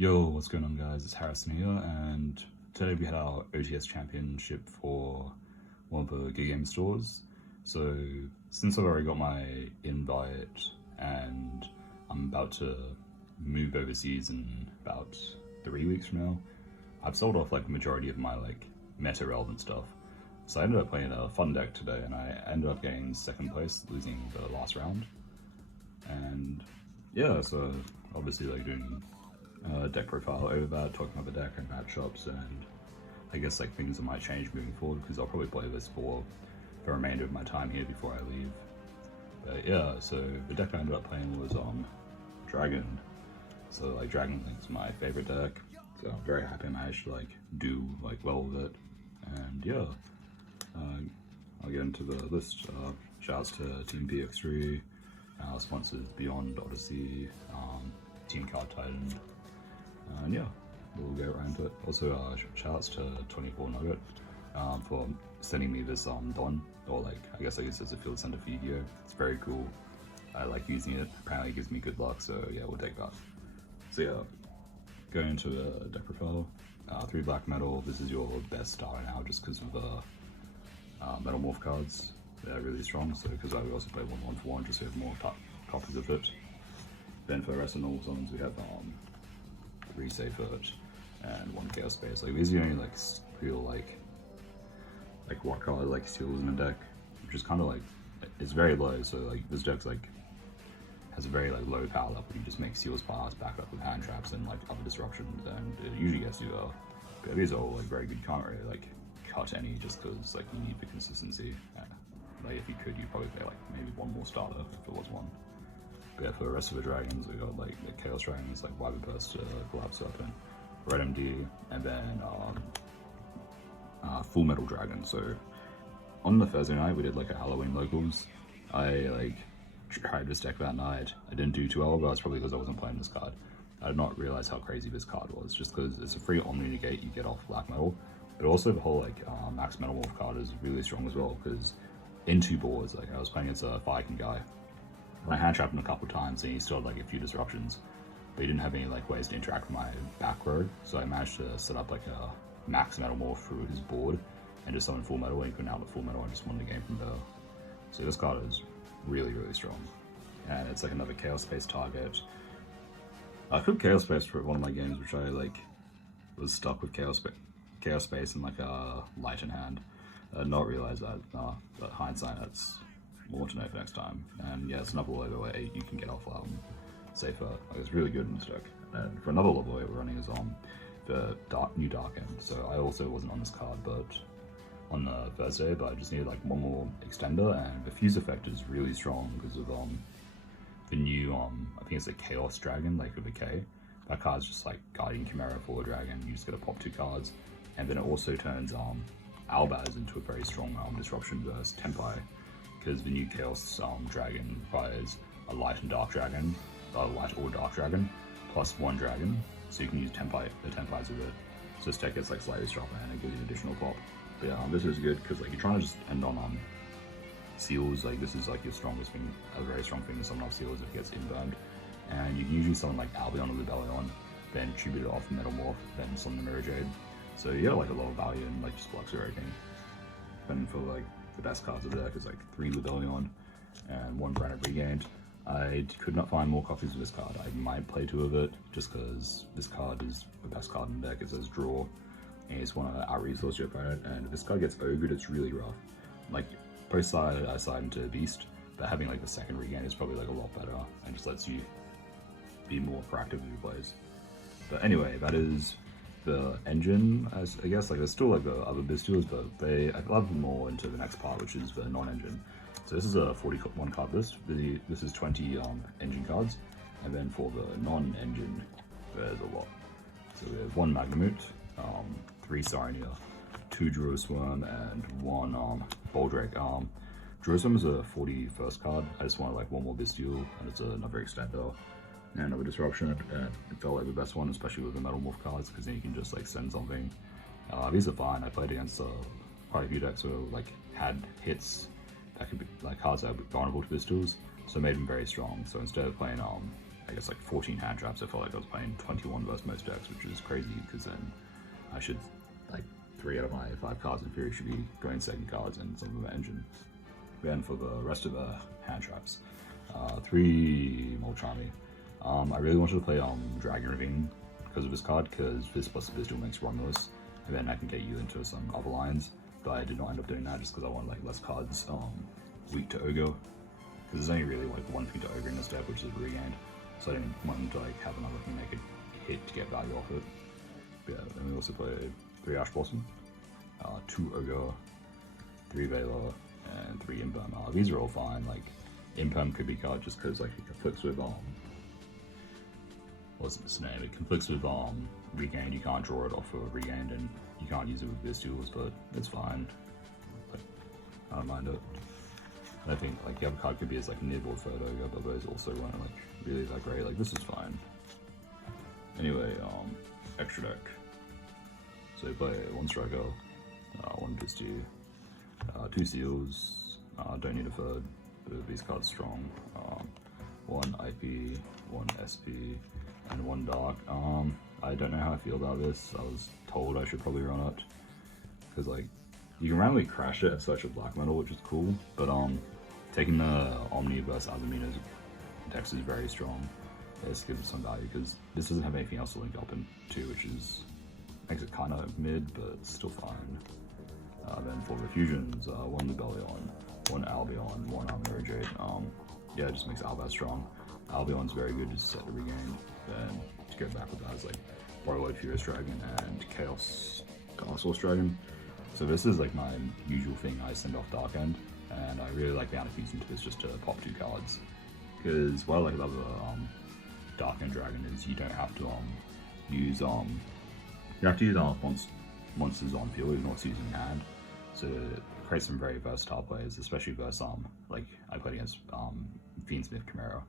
Yo, what's going on guys? It's Hairyson here, and today we had our OTS championship for one of the gig game stores. So since I've already got my invite and I'm about to move overseas in about 3 weeks from now, I've sold off like the majority of my meta relevant stuff. So I ended up playing a fun deck today and I ended up getting second place, losing the last round. And yeah, so obviously doing deck profile over that, talking about the deck and matchups, and I guess things that might change moving forward, because I'll probably play this for the remainder of my time here before I leave. But yeah, so the deck I ended up playing was Dragon. So Dragonlink's my favorite deck, so I'm very happy I managed to do well with it. And yeah, I'll get into the list. Shouts to Team PX3, sponsors Beyond Odyssey, Team Card Titan. And yeah, we'll get right into it. Also, shoutouts to 24 Nugget for sending me this Don, or I guess it's a Field Center figure. It's very cool. I like using it. Apparently it gives me good luck, so yeah, we'll take that. So yeah, going into the deck profile. 3 black metal, this is your best star right now just because of the metal morph cards. They're really strong, so because I also play 1 for 1 just so we have more copies of it. Then for the rest of the normal summons, we have 3 Safe Urge and 1 Chaos Space. These are the only real what color seals in a deck, which is kind of it's very low. So this deck's has a very low power level. You just make seals pass, back up with hand traps and other disruptions, and it usually gets you but these are all very good. Can't really cut any just because you need the consistency. If you could, you'd probably play maybe 1 more starter if it was one. But yeah, for the rest of the dragons, we got the Chaos Dragons, Wyvern Burst, Collapse Serpent, Red MD, and then Full Metal Dragon. So on the Thursday night, we did a Halloween locals. I tried this deck that night. I didn't do too well, but it's probably because I wasn't playing this card. I did not realize how crazy this card was, just because it's a free Omni Negate you get off Black Metal, but also the whole Max Metal Morph card is really strong as well, because in 2 boards, I was playing against a Firekin guy, and I hand trapped him a couple times and he still had a few disruptions, but he didn't have any ways to interact with my back row, so I managed to set up a Max Metal Morph through his board and just summon Full Metal, and he couldn't outlet Full Metal and just won the game from there. So this card is really, really strong. And it's another Chaos Space target. I could Chaos Space for one of my games, which I was stuck with Chaos Space and a Light in hand. I did not realize that, but hindsight, that's more to know for next time. And yeah, it's another level 8 you can get off safer. It's really good in this deck. And for another level 8 we're running is the new Dark End. So I also wasn't on this card, but on Thursday, but I just needed 1 more extender, and the Fuse effect is really strong because of the new I think it's a Chaos Dragon, with a K. That card's just Guardian Chimera for a dragon. You just gotta pop 2 cards, and then it also turns Albaz into a very strong disruption versus Tempai, because the new Chaos Dragon requires a light and dark dragon, light or dark dragon, plus 1 dragon, so you can use the Tempais with it. So this deck gets slightly stronger and it gives you an additional pop. But yeah, this is good because you're trying to just end on seals. This is your strongest thing, a very strong thing to summon off seals if it gets inburned. And you can usually summon Albion or Libellion, then tribute it off Metal Morph, then summon the Mirror Jade. So you get a lot of value and just blocks everything. Then for the best cards of the deck is 3 Libellion and 1 Granite Regained. I could not find more copies of this card. I might play 2 of it just because this card is the best card in the deck. It says draw, and you just want to out-resource your opponent, and if this card gets ogred, it's really rough. Post side, I side into Beast, but having the second regain is probably a lot better and just lets you be more proactive with your plays. But anyway, that is the engine, as I guess. There's still the other Bistulas, but I love them more into the next part, which is the non-engine. So this is a 41 card list. This is 20 engine cards, and then for the non-engine, there's a lot. So we have 1 Magnamut, 3 Sarnia, 2 Druisworm, and 1 Boldrake. Druisworm is a 41st card. I just want 1 more Bestial, and it's another extender and another disruption, and it felt the best one, especially with the Metal Morph cards, because then you can just send something. These are fine. I played against quite a few decks who had hits that could be cards that are vulnerable to Bestials, so it made them very strong. So instead of playing I guess like 14 hand traps, I felt like I was playing 21 versus most decks, which is crazy because then I should, like 3 out of my 5 cards in theory should be going second cards and some of them are engine. Then for the rest of the hand traps, 3 more charming. I really wanted to play Dragonlink because of this card, because this plus the Pistol makes Romulus, and then I can get you into some other lines, but I did not end up doing that just because I wanted like less cards weak to Ogre, because there's only really like one thing to Ogre in this deck, which is Regained, so I didn't want to like have another thing they could hit to get value off it. But yeah, then we also play 3 Ash Blossom, 2 Ogre, 3 Veiler, and 3 Imperm. These are all fine. Like Imperm could be cut just because like it conflicts with what's its name? It conflicts with Regained. You can't draw it off of Regained, and you can't use it with Vistuals, but it's fine. Like, I don't mind it. And I think like the other card could be as like Nib or Third Ogre, but those also weren't like really that great. Like this is fine. Anyway, extra deck. So you play 1 Striker, 1 Pisty, 2 Seals. Don't need a third. But these cards strong. 1 IP, 1 SP, and 1 Dark. I don't know how I feel about this. I was told I should probably run it because like you can randomly crash it at such a black metal, which is cool. But taking the Omni versus Azamina's decks is very strong. Let's give it some value because this doesn't have anything else to link up into, which is makes it kind of mid, but it's still fine. Then for Refusions, 1 Libellion, 1 Albion, 1 Armor Jade. Yeah, it just makes Albaz strong. Albion's very good to set the Regained. Then to go back with that is like Borderlord Furious Dragon and Chaos Source Dragon. So this is like my usual thing I send off Dark End, and I really like the anti-fuse into this just to pop 2 cards. Because what I like about the Dark End Dragon is you don't have to use monsters on field, even what's using hand. So it creates some very versatile plays, especially versus like I played against Fiendsmith Chimera.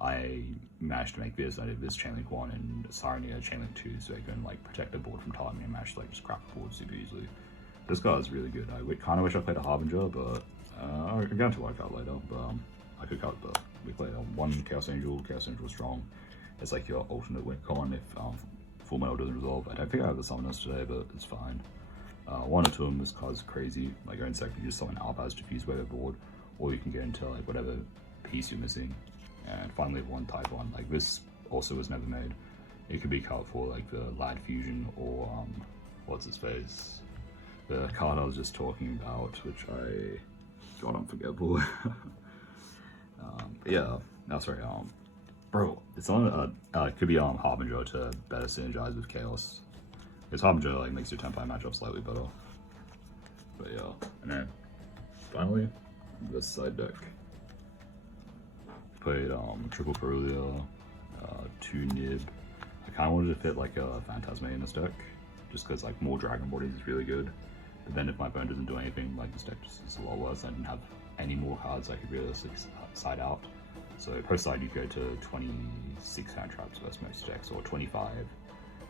I managed to make this. I did this Chainlink 1 and Sarnia Chainlink 2, so I can like protect the board from timing and managed to like just crack the board super easily. This card is really good. I kind of wish I played a Harbinger, but I'll get into white card later. But I could cut. But we played 1 Chaos Angel. Chaos Angel strong. It's like your alternate win con if Full Metal doesn't resolve. I don't think I have the Summoners today, but it's fine. 1 or 2 of them, this card's crazy. Like going second, you just summon Albaz to fuse wave board, or you can get into like whatever piece you're missing. And finally 1 Type 1, like this also was never made. It could be cut for like the Lad Fusion or what's his face? The card I was just talking about, which I got unforgettable. Yeah, no sorry, bro, it's on it could be Harbinger to better synergize with Chaos. Because Harbinger like makes your tempo matchup slightly better. But yeah, and then finally this side deck. Played triple Perulia, 2 Nib. I kind of wanted to fit like a Phantasme in this deck, just because like more Dragon Bodies is really good. But then if my burn doesn't do anything, like this deck just is a lot worse. I didn't have any more cards I could realistically side out. So post side you go to 26 hand traps versus most decks, or 25,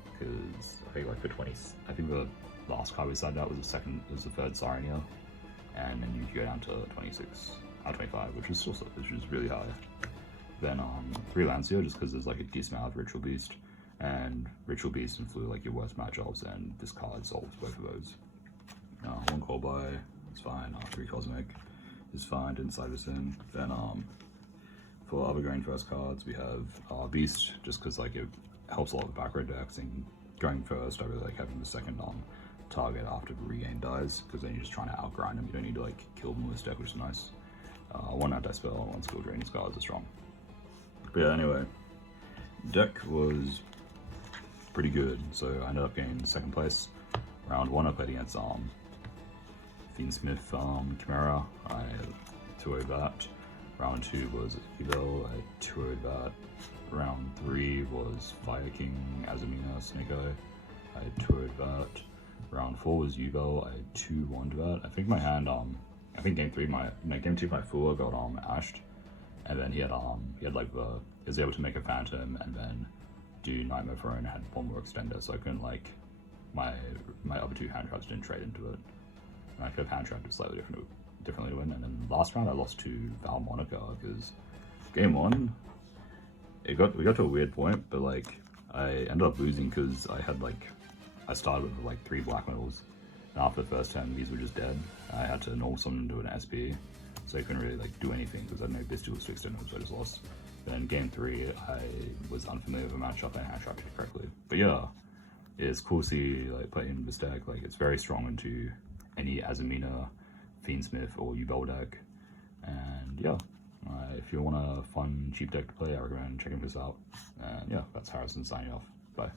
because I think like for 20, I think the last card we sided out was the 3rd Sarnia, and then you could go down to 26. 25, which is really high. Then 3 Lancia, just because there's like a decent amount of Ritual Beast, and Ritual Beast and Flu like your worst matchups, and this card solves both of those. 1 Coldby is fine. 3 Cosmic is fine. Didn't side this in. Then for other going first cards, we have Beast, just because like it helps a lot with back row decks. And going first, I really like having the second target after the Regain dies, because then you're just trying to outgrind them. You don't need to like kill them with this deck, which is nice. 1 anti spell and 1 skill draining cards are strong. But yeah, anyway, deck was pretty good. So I ended up getting 2nd place. Round 1 I played against Fiendsmith Chimera. I 2-0'd that. Round 2 was Evil. I 2-0'd that. Round 3 was Fire King Azamina Snake Eye. I 2-0'd that. Round 4 was Yuvel. I 2-1'd that. I think my hand I think game 2 my Fua got ashed, and then he had like he was able to make a Phantom and then do Nightmare Throne and had 1 more extender, so I couldn't like my other 2 hand traps didn't trade into it, and I could have hand trapped it slightly differently to win. And then last round I lost to Val Monica because game 1 we got to a weird point, but like I ended up losing because I started with like 3 black medals, and after the first turn these were just dead. I had to normal summon into an SP, so I couldn't really like do anything because I had no Bistils fixed in them, so I just lost. Then in game 3 I was unfamiliar with a matchup and hand trapped it correctly. But yeah, it's cool to see like playing this deck. Like it's very strong into any Azamina, Fiendsmith or Yubel deck, and yeah. If you want a fun, cheap deck to play, I recommend checking this out. And yeah, that's Hairyson signing off. Bye.